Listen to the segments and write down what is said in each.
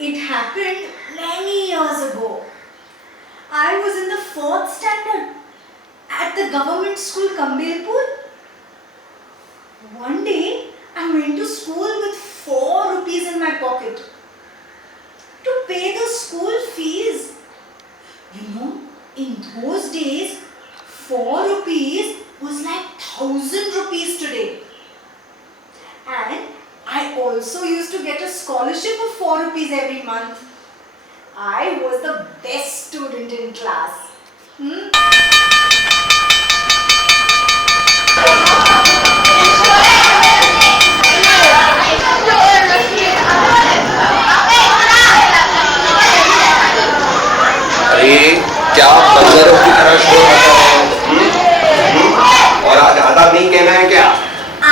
It happened many years ago. I was in the 4th standard at the government school Kambelpur. One day, I went to school with 4 rupees in my pocket to pay the school fees. In those days, 4 rupees was like 1,000 rupees today. And I also used to get a scholarship of 4 rupees every month. I was the best student in class. अरे क्या बंदरों की तरह शोर मचा रहे हो? और आज आदाब नहीं कहना है क्या?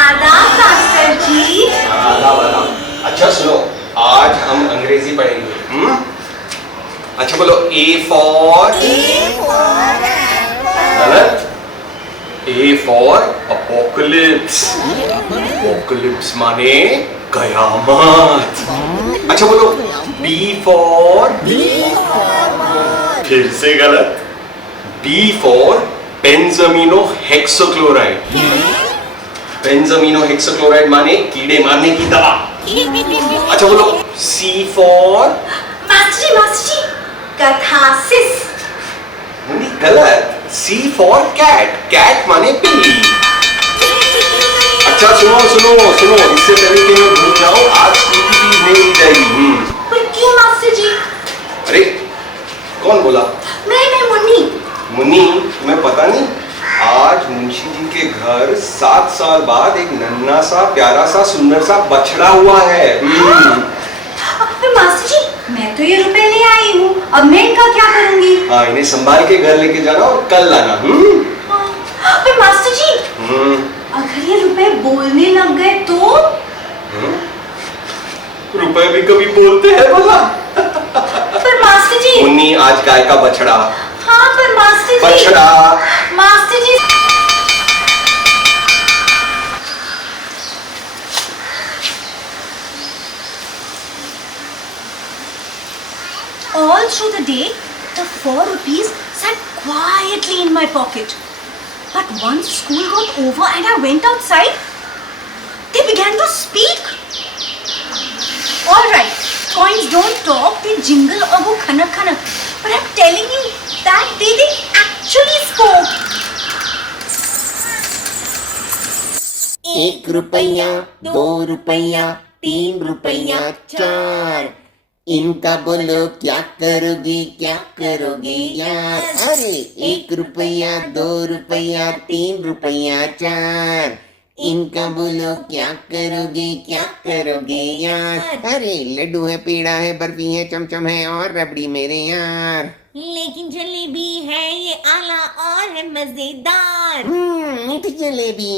आदाब मास्टर जी। आदाब आदाब। अच्छा सुनो, आज हम अंग्रेजी पढ़ेंगे। अच्छा बोलो, A for गलत। A for apocalypse। apocalypse माने कयामत। अच्छा बोलो, B for फिर से गलत। B for बेंजामिनो हेक्सोक्लोराइड। बेंजामिनो हेक्सोक्लोराइड माने कीड़े मारने की दवा। अच्छा बोलो, C for master ji, catharsis. नहीं गलत। C for cat. कैट माने बिल्ली। अच्छा सुनो सुनो सुनो, इससे पहले कि मैं भूल जाऊं, आज स्कूल की फीस नहीं दी जाएगी। पर क्यों मास्टर जी? अरे कौन बोला? मैं मुन्नी। मुन्नी, तुम्हें पता नहीं, आज मुंशी जी के घर 7 साल बाद एक नन्हा सा प्यारा सा सुंदर सा बछड़ा हुआ है। मास्टर जी, मैं तो ये रुपए ले आई हूँ, अब मैं इनका क्या करूँगी? हाँ, इन्हें संभाल के घर लेके जाना और कल लाना। पर मास्टर जी, अगर ये रुपए बोलने लग गए तो? रुपए भी कभी बोलते हैं बोला? पर मास्टर जी। मुन्नी, आज गाय का बछड़ा। हाँ पर मास्टर जी। बछड़ा। Master ji. All through the day, the 4 rupees sat quietly in my pocket. But once school got over and I went outside, they began to speak. Alright, coins don't talk, they jingle or go khanak khanak. But I'm telling you that they actually spoke. 1 रुपया, 2 रुपया, 3 रुपया, 4। इनका बोलो क्या करोगे यार? अरे 1 रुपया, 2 रुपया, 3 रुपया, 4। इनका बोलो क्या करोगे यार? अरे लड्डू है, पेड़ा है, बर्फी है, चमचम है और रबड़ी मेरे यार। लेकिन जलेबी है ये आला और है मजेदार। मीठी जलेबी,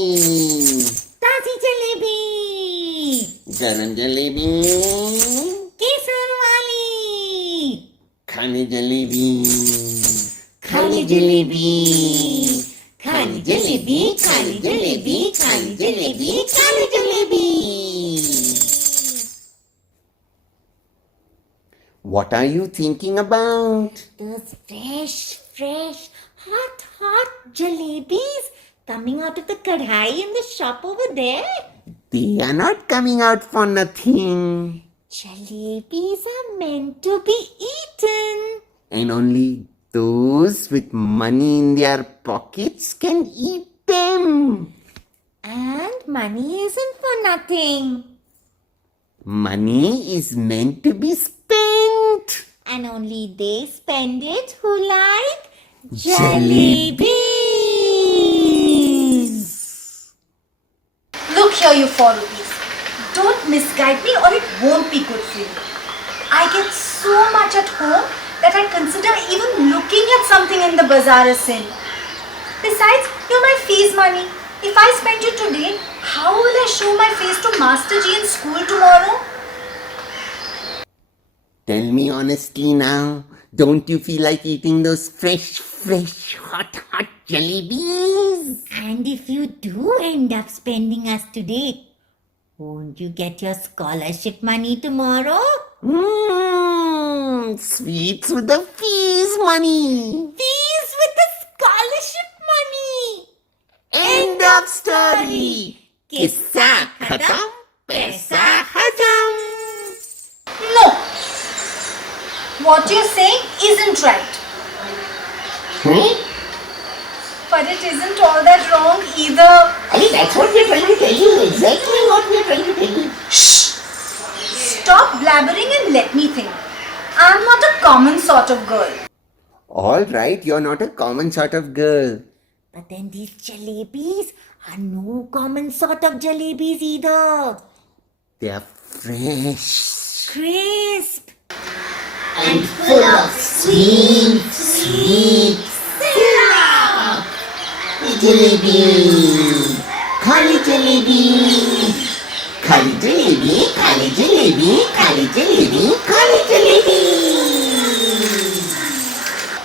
ताजी जलेबी, गरम जलेबी, केसर वाली, खाने जलेबी, खाने जलेबी, खाने जलेबी, खाने जलेबी, खाने जलेबी, खाने jalebi. What are you thinking about? Those fresh, hot jalebis coming out of the kadhai in the shop over there. They are not coming out for nothing. Jalebis are meant to be eaten. And only those with money in their pockets can eat them. And money isn't for nothing. Money is meant to be spent. And only they spend it who like Jalebis. Look here, you 4 rupees. Don't misguide me or it won't be good for you. I get so much at home that I consider even looking at something in the bazaar a sin. Besides, you're my fees money. If I spend you today, how will I show my face to Master Ji in school tomorrow? Tell me honestly now, don't you feel like eating those fresh, hot jalebis? And if you do end up spending us today, won't you get your scholarship money tomorrow? Sweets with the fees money. Fees with the scholarship money. End of story. किस्सा खत्म, पैसा हजम. No. What you're saying isn't right. But it isn't all that wrong either. I mean, that's what we're trying to tell you. Exactly what we're trying to tell you. Stop blabbering and let me think. I'm not a common sort of girl. All right, you're not a common sort of girl. But then these jalebis are no common sort of jalebis either. They are fresh Crisp. and full of sweet syrup. Jalebi, khali jalebi, khali jalebi, khali jalebi, khali jalebi, khali jalebi.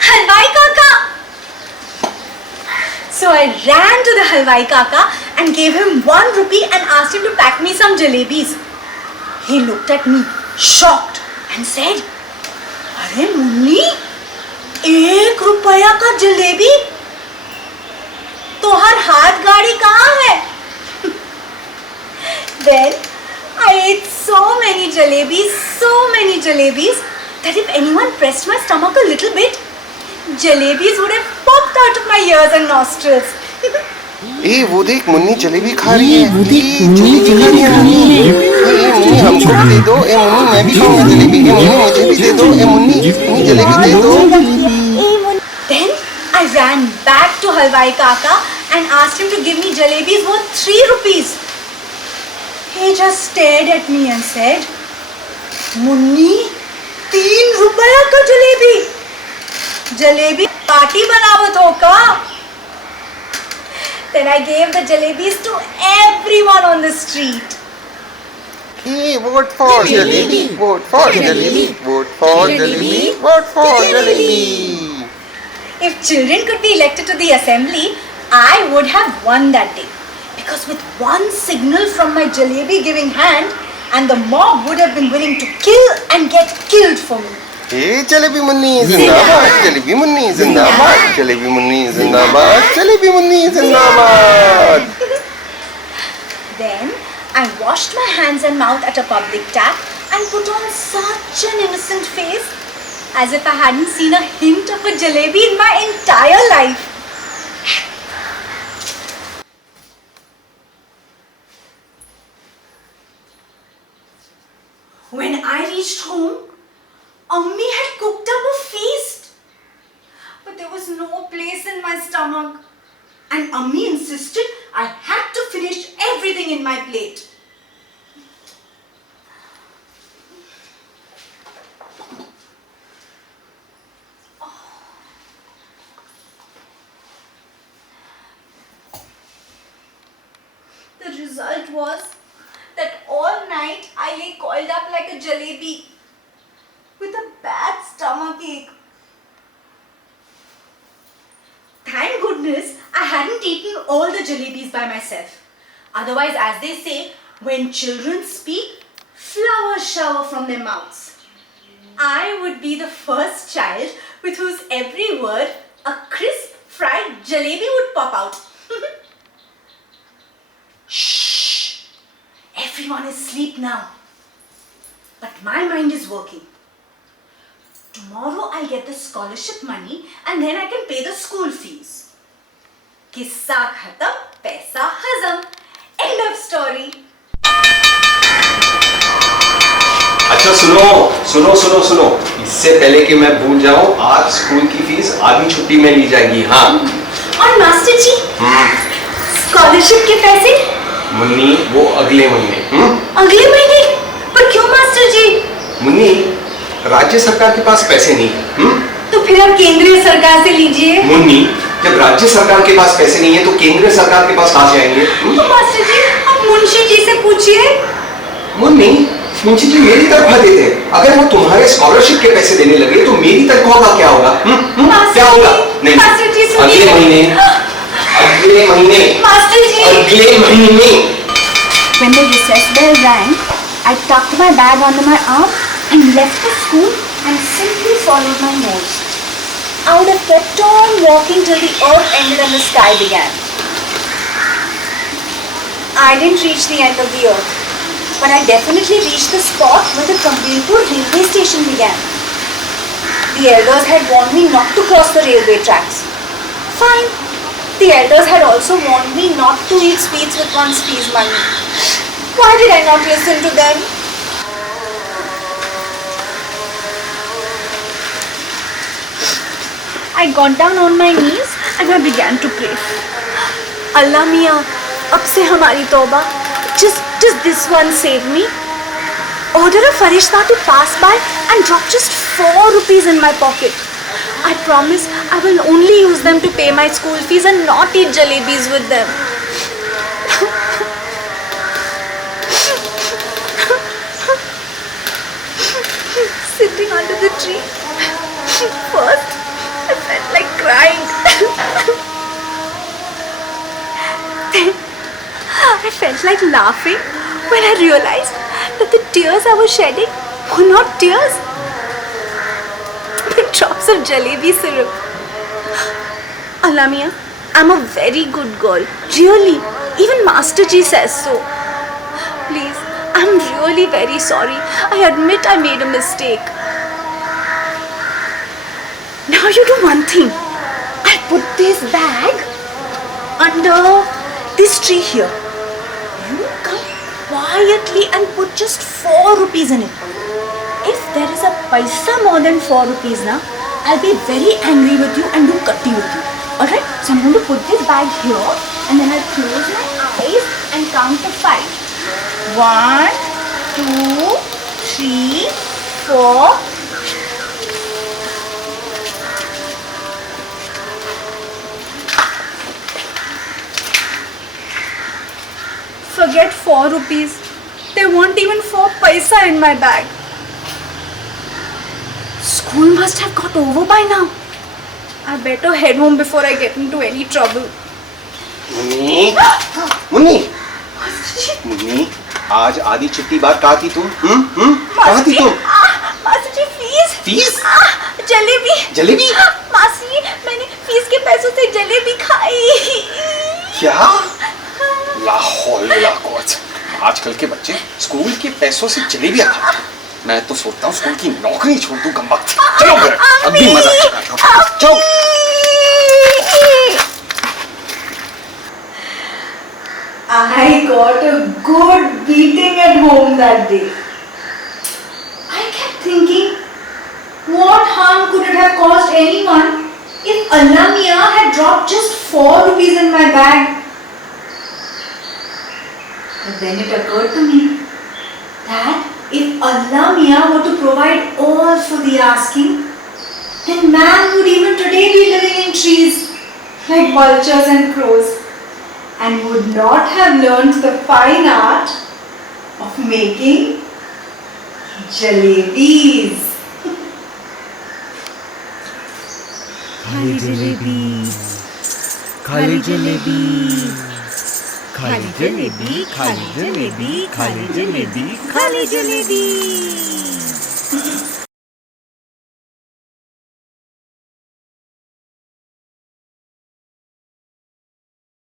Halwai Kaka! So I ran to the Halwai Kaka and gave him 1 rupee and asked him to pack me some jalebis. He looked at me, shocked, and said, "Arey Munni, 1 रुपया का जलेबी? तोहर हाथ गाड़ी कहाँ है?" Then I ate so many jalebis that if anyone pressed my stomach a little bit, jalebis would have popped out of my ears and nostrils. ए वो देख मुन्नी जलेबी खा रही है. जलेबी खा रही है मुन्नी. ए मुन्नी हमको भी दे दो. ए मुन्नी मैं भी खाऊंगा जलेबी. ए मुन्नी मुझे भी दे दो. ए मुन्नी जलेबी दे दो. Then I ran back to Halwai Kaka and asked him to give me jalebis worth 3 rupees. He just stared at me and said, "Munni, 3 रुपया का जलेबी? जलेबी पार्टी बनावत हो का?" Then I gave the jalebis to everyone on the street. A vote for jalebi. Vote for jalebi. Vote for jalebi. Vote for jalebi. If children could be elected to the assembly, I would have won that day. Because with one signal from my jalebi giving hand, and the mob would have been willing to kill and get killed for me. ए जलेबी मुन्नी जिंदाबाद. जलेबी मुन्नी जिंदाबाद. जलेबी मुन्नी जिंदाबाद. जलेबी मुन्नी जिंदाबाद. Then I washed my hands and mouth at a public tap and put on such an innocent face as if I hadn't seen a hint of a jalebi in my entire life. When I reached home, Ammi had cooked up a feast. But there was no place in my stomach. And Ammi insisted I had to finish everything in my plate. The result was that all night I lay coiled up like a jalebi with a bad stomachache. Thank goodness I hadn't eaten all the jalebis by myself. Otherwise, as they say, when children speak, flowers shower from their mouths. I would be the first child with whose every word a crisp fried jalebi would pop out. Shh! Everyone is asleep now. But my mind is working. Tomorrow I'll get the scholarship money and then I can pay the school fees. Kissa khatam, paisa hazam. End of story. अच्छा सुनो. इससे पहले कि मैं भूल जाऊं, आज school की फीस आधी छुट्टी में ली जाएगी. हाँ. और मास्टर जी, स्कॉलरशिप के पैसे? मुन्नी वो अगले महीने. अगले महीने? पर क्यों मास्टर जी? मुन्नी राज्य सरकार के पास पैसे नहीं. तो फिर आप केंद्रीय सरकार से लीजिए. मुन्नी जब राज्य सरकार के पास पैसे नहीं है तो केंद्र सरकार के पास कहाँ से आएंगे? तो मास्टर जी आप मुंशी जी से पूछिए. मुन्नी मुंशी जी मेरी तनख्वाह देते हैं. अगर वो तुम्हारे स्कॉलरशिप के पैसे देने लगे तो मेरी तनख्वाह का क्या होगा? क्या होगा? नहीं, मास्टर जी अगले महीने. मास्टर जी. अगले महीने. When the recess bell rang, I tucked my bag under my arm and left the school and simply followed my nose. I would have kept on walking till the earth ended and the sky began. I didn't reach the end of the earth, but I definitely reached the spot where the Gambhirpur railway station began. The elders had warned me not to cross the railway tracks. Fine. The elders had also warned me not to eat sweets with one's fees money. Why did I not listen to them? I got down on my knees and I began to pray. Allah Miya, ab se hamari tauba. Just this one save me. Order a farishta to pass by and drop just 4 rupees in my pocket. I promise I will only use them to pay my school fees and not eat jalebis with them. Sitting under the tree, first I felt like crying. Then I felt like laughing when I realized that the tears I was shedding were not tears, but drops of jalebi syrup. Alamiya, I'm a very good girl. Really, even Master Ji says so. Please, I'm really very sorry. I admit I made a mistake. Now you do one thing. I put this bag under this tree here. You come quietly and put just 4 rupees in it. If there is a paisa more than 4 rupees now, I'll be very angry with you and do cutty with you. Alright? So I'm going to put this bag here and then I'll close my eyes and count to 5. 1, 2, 3, 4. Forget 4 rupees. There weren't even 4 paisa in my bag. School must have got over by now. I better head home before I get into any trouble. Munni, Munni, Munni, आज आधी छुट्टी बाद कहाँ थी तुम? कहाँ थी तुम? मासी जी फीस? फीस? जलेबी? जलेबी? मासी जी, मैंने फीस के पैसों से जलेबी खाई. क्या? लाहौल लाकोच. आजकल के बच्चे स्कूल के पैसों से जलेबियाँ खाते हैं. मैं तो सोचता हूँ स्कूल की नौकरी छोड़ दूँ कम वक्त. चलो घर, अभी मजा चलाता हूँ. चलो. I got a good beating at home that day. I kept thinking, what harm could it have caused anyone if Alamiya had dropped just 4 rupees in my bag? But then it occurred to me that if Alamiya were to provide all for the asking, then man would even today be living in trees like vultures and crows, and would not have learnt the fine art of making jalebis. खाली जलेबी, खाली जलेबी, खाली जलेबी, खाली जलेबी, खाली जलेबी, खाली जलेबी.